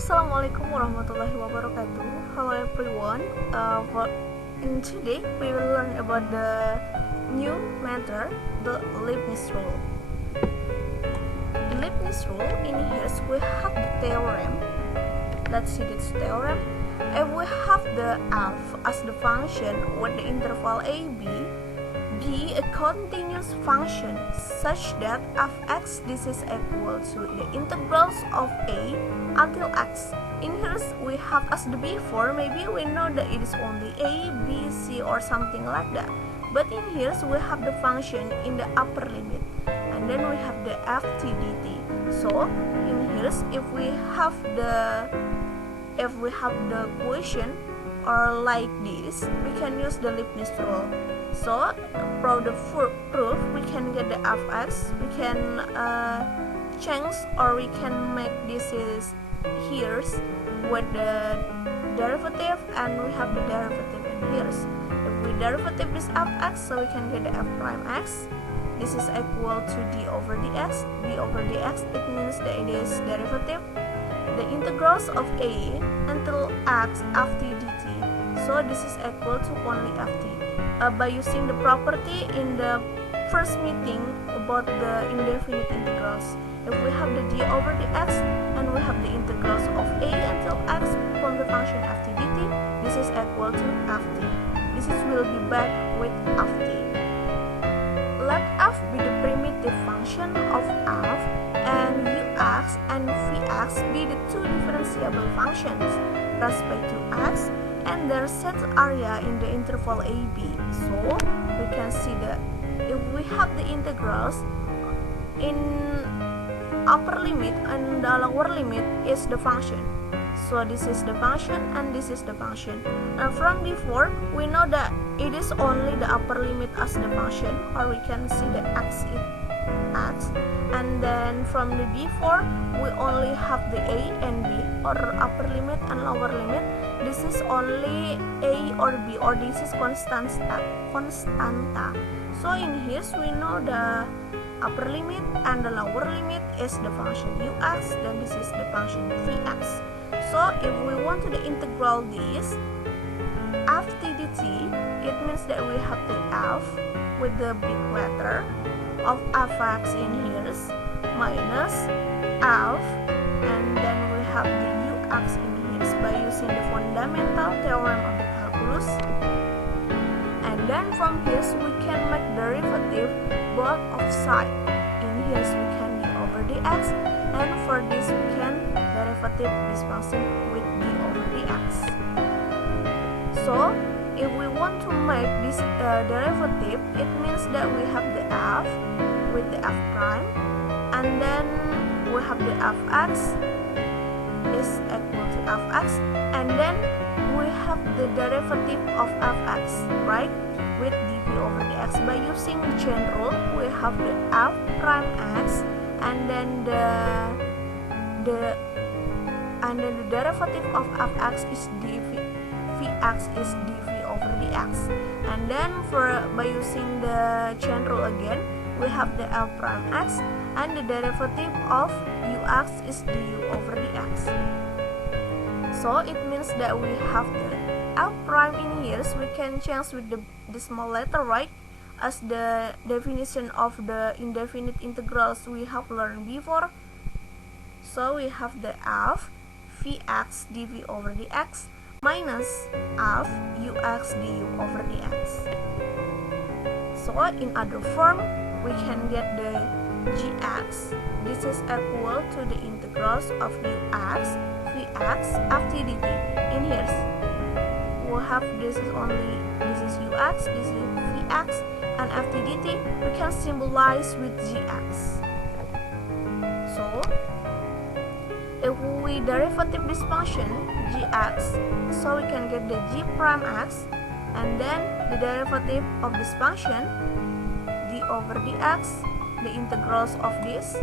Assalamualaikum warahmatullahi wabarakatuh. Hello everyone. Today we will learn about the new method, the Leibniz'S Rule. The Leibniz'S Rule, in here we have the theorem. Let's see this theorem. If we have the f as the function with the interval a be a continuous function such that f(x) this is equal to the integrals of a until x. In here we have as the before, maybe we know that it is only a, b, c or something like that. But in here we have the function in the upper limit, and then we have the ft dt. So in here if we have the equation or like this, we can use the Leibniz'S rule. So for the proof we can get the fx, we can change or we can make this is here with the derivative, and we have the derivative in here. If we derivative this fx, so we can get the f prime x. This is equal to d over dx. D over dx, it means that it is derivative the integrals of a until x ft dt. So this is equal to only ft. By using the property in the first meeting about the indefinite integrals, if we have the d over dx and we have the integrals of a until x from the function ft dt, this is equal to ft. This will be back with ft. Let f be the primitive function of f and ux and vx be the two differentiable functions respect to x and their set area in the interval a b. So we can see that if we have the integrals in upper limit and the lower limit is the function. So this is the function and this is the function. And from before we know that it is only the upper limit as the function, or we can see the x is x. And then from the before we only have the a and b, or upper limit and lower limit. This is only a or b, or this is constanta. So in here we know the upper limit and the lower limit is the function ux, then this is the function vx. So if we want to integral this ft dt, it means that we have the f with the big letter of fx in here minus f, and then we have the ux in here by using the fundamental theorem of the calculus. And then from here we can make derivative both of sides. In here we can d over dx, and for this we can derivative this function with d over dx. So if we want to make this derivative, it means that we have the f with the f prime, and then we have the fx is equal to fx, and then we have the derivative of fx, right, with dv over dx. By using chain rule, we have the f prime x, and then the derivative of fx is dv, vx is dv over dx. And then by using the chain rule again, we have the f prime x, and the derivative of ux is du over dx. So it means that we have the f prime in here, so we can change with the small letter, right, as the definition of the indefinite integrals we have learned before. So we have the f vx dv over dx minus f ux du over dx. So in other form, we can get the gx. This is equal to the integrals of ux, vx, ft dt. In here, we have this is ux, this is vx, and ft dt. We can symbolize with gx. So if we derivative this function gx, so we can get the g prime x, and then the derivative of this function d over dx, the integrals of this.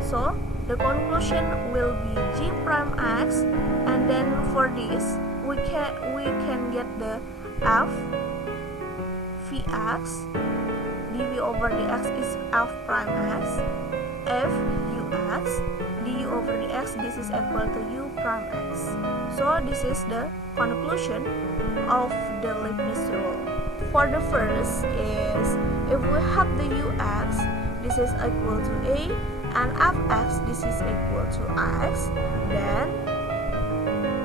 So the conclusion will be g prime x, and then for this we can get the f vx dv over dx is f prime x, f ux du over dx, this is equal to u prime x. So this is the conclusion of the Leibniz's rule. For the first is, if we have the ux, this is equal to a, and fx, this is equal to x, then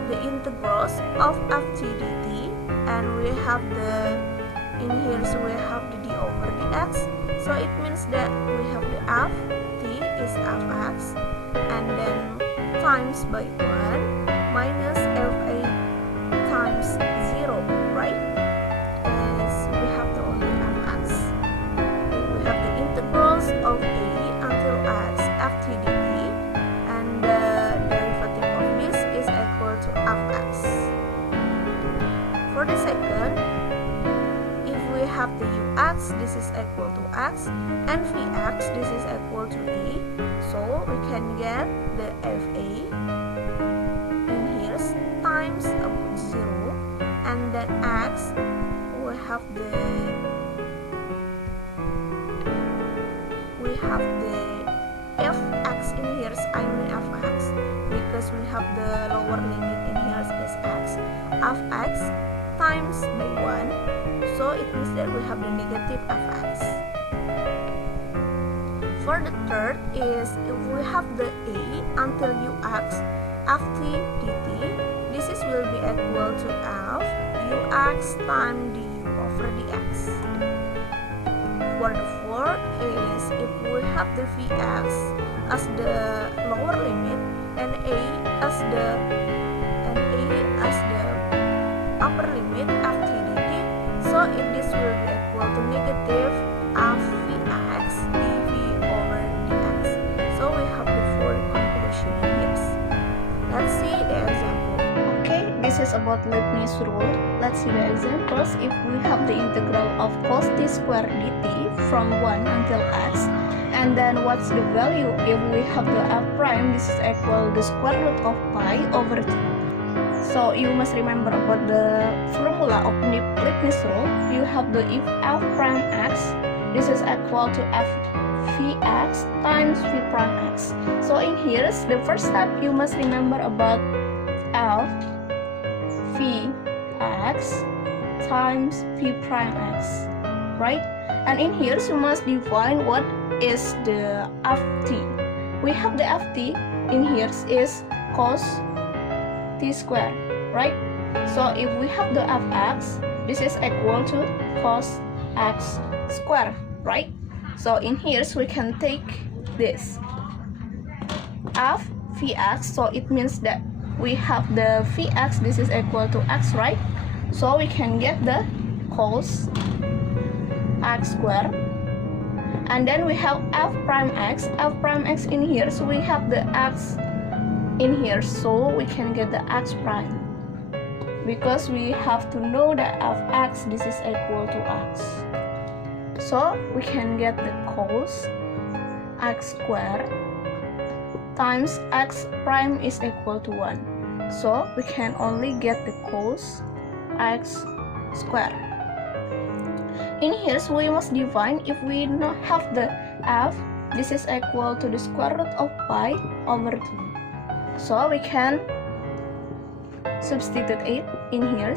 the integrals of ft dt, and we have in here, so we have the d over dx, so it means that we have the f, t is fx, and then times by 1 minus fa times 0, right? As we have the only fx. We have the integrals of a until x ft dt, and the derivative of this is equal to fx. For the second, if we have the ux, this is equal to x, and vx, this is equal to e, so we can get the fa in here times 0, and then x, we have the fx in here, I mean fx, because we have the lower limit in here is x, fx times by 1, so it means that we have the negative fx. For the third is, if we have the a until ux ft dt, this will be equal to f ux times du over dx. For the fourth is, if we have the vx as the lower limit and a as the upper limit ft dt, so this will be equal to negative fvx dv over dx. So we have the full conclusion in here. Let's see the example. Okay, this is about Leibniz'S rule. Let's see the examples. If we have the integral of cos t squared dt from 1 until x, and then what's the value if we have the f prime, this is equal to the square root of pi over 2. So you must remember about the formula of Leibniz'S rule. You have the if f prime x, this is equal to f vx times v prime x. So in here, the first step you must remember about f vx times v prime x, right? And in here you must define what is the ft. We have the ft in here is cos t squared, right? So if we have the fx, this is equal to cos x squared, right? So in here we can take this f vx, so it means that we have the vx, this is equal to x, right? So we can get the cos x squared, and then we have f prime x in here, so we have the x in here, so we can get the x prime, because we have to know that fx, this is equal to x. So we can get the cos x squared times x prime is equal to 1. So we can only get the cos x squared. In here, so we must define if we not have the f, this is equal to the square root of pi over 2. So we can substitute it in here.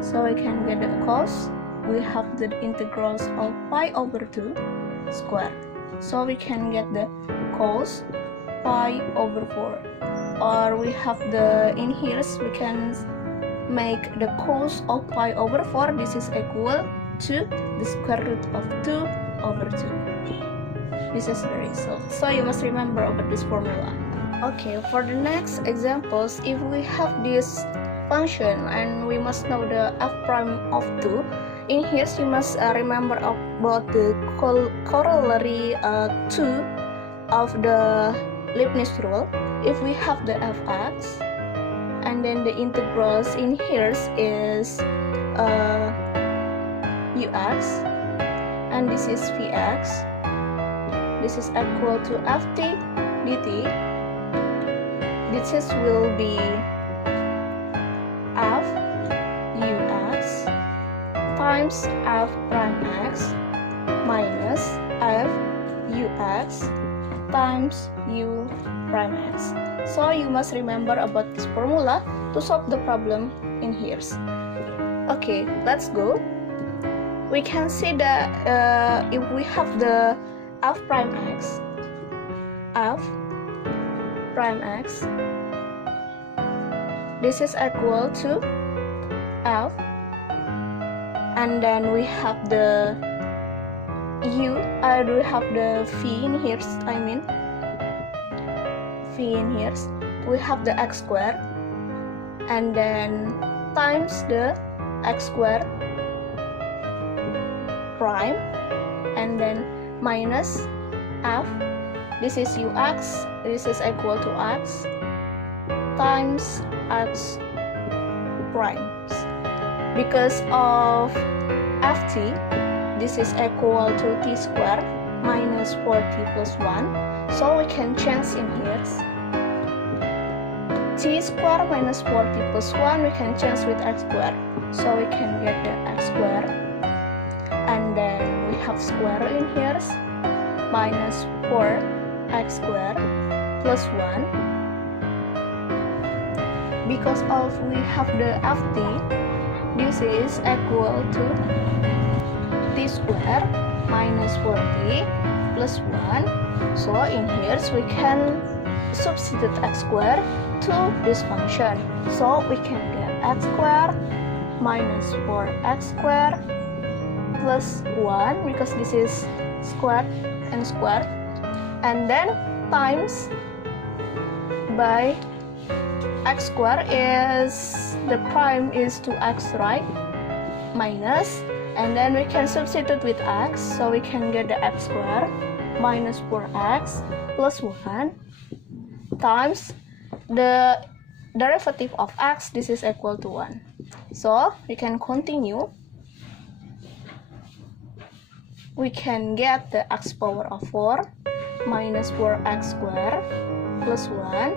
So we can get the cos, we have the integrals of pi over 2 square. So we can get the cos pi over 4. Or we have the, in here, we can make the cos of pi over 4, this is equal to the square root of 2 over 2. This is the result. So you must remember about this formula. Okay, for the next examples, if we have this function and we must know the f prime of 2, in here you must remember about the corollary 2 of the Leibniz's rule. If we have the fx, and then the integrals in here is ux, and this is vx, this is equal to ft dt, this will be f ux times f prime x minus f ux times u prime x. So you must remember about this formula to solve the problem in here. Okay, let's go. We can see that if we have the f prime x, this is equal to f, and then we have the we have the v in here, we have the x squared, and then times the x squared prime, and then minus f, this is ux, this is equal to x, times x prime. Because of ft, this is equal to t squared minus 4t plus 1, so we can change in here. T squared minus 4t plus 1 we can change with x squared, so we can get the x squared, and then we have square in here, minus 4x squared plus 1. Because of we have the ft, this is equal to t squared minus 4t plus 1, so in here we can substitute x squared to this function, so we can get x squared minus 4x squared plus 1, because this is squared and squared, and then times by x squared is the prime is 2x, right? Minus, and then we can substitute with x, so we can get the x squared minus 4x plus 1 times the derivative of x, this is equal to 1. So we can continue. We can get the x power of 4 minus 4x squared plus 1,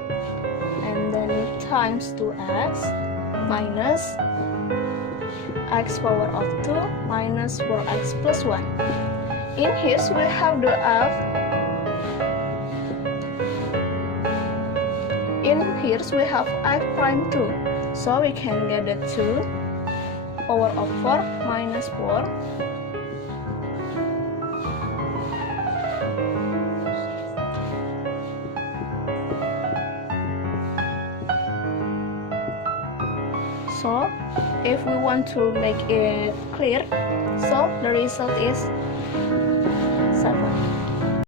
and then times 2x minus x power of 2 minus 4x plus 1. In here we have the f. In here we have f prime 2, so we can get the 2 power of 4 minus 4. So if we want to make it clear, so the result is